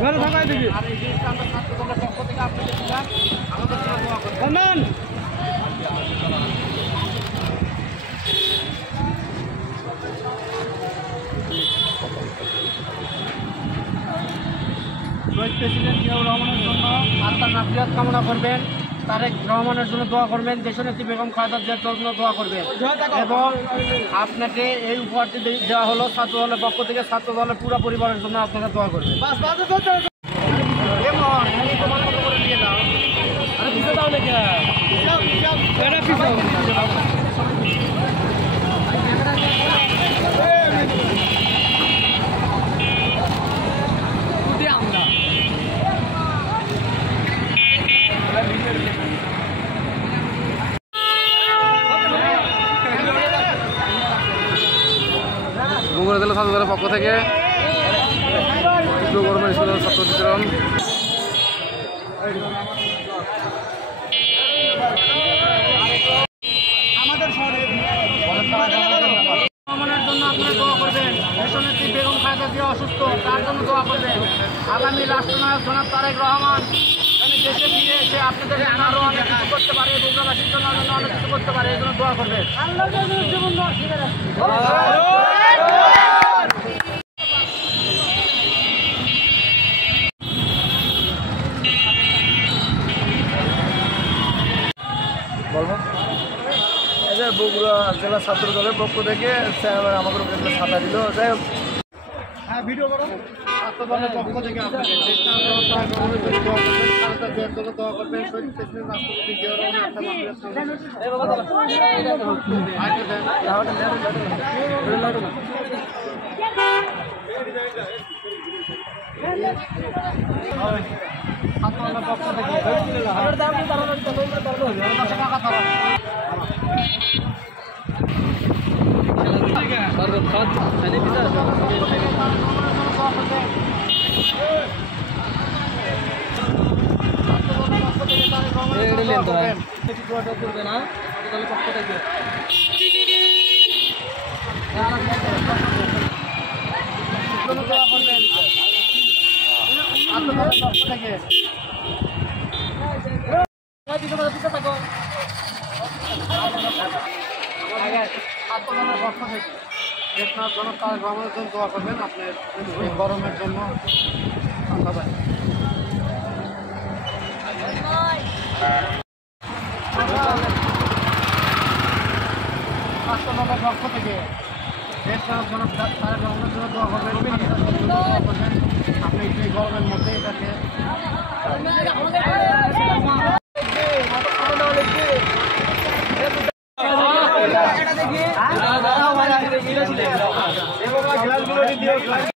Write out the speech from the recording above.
ঘরে থাকাই দিবি আর এই জিনিসটা আমরা ছাত্র দলের পক্ষ থেকে আপনাদের দিলাম, আমাদের জন্য দোয়া করবেন। শহীদ প্রেসিডেন্ট জিয়াউর রহমানের জন্য আত্মার নাফিয়াত কামনা করবেন, তারেক রহমানের জন্য দোয়া করবেন, দেশনেত্রী বেগম খালেদা জিয়ার জন্য দোয়া করবেন এবং আপনাকে এই উপহারটি দেওয়া হলো ছাত্র দলের পক্ষ থেকে, ছাত্র দলের পুরো পরিবারের জন্য আপনারা দোয়া করবেন। বগুড়া জেলা ছাত্র দলের পক্ষ থেকে গরমের স্কুলের ছাত্র বিতরণ। আমাদের শহরে রহমানের জন্য আপনারা দোয়া করবেন, দেশনেত্রী বেগম খালেদা জিয়া অসুস্থ, তার জন্য দোয়া করবেন। আগামী রাষ্ট্রনায়ক জনাব তারেক রহমান দেশে ফিরে এসে আপনাদের আরো অনেক কিছু করতে পারে, বগুড়াবাসীর জন্য অনেক কিছু করতে পারে, এই জন্য দোয়া করবেন। এই যে বগুড়া জেলা ছাত্র দলের পক্ষ থেকে আমাদের ছাতা দিল, যাই হোক হ্যাঁ ভিডিও করো। ছাত্র দলের পক্ষ থেকে আপনাদের দোয়া করবেন, শহীদ প্রেসিডেন্ট রাষ্ট্রপতি জিয়াউর রহমানের পক্ষ থেকে দোয়া করবেন আপনার গরমের জন্য ঠান্ডা পায়। রাষ্ট্রনায়কের পক্ষ থেকে দেশনায়ক জনাব তারেক রহমানের জন্য দোয়া করবেন, আপনি এই গরমের মধ্যে এটাকে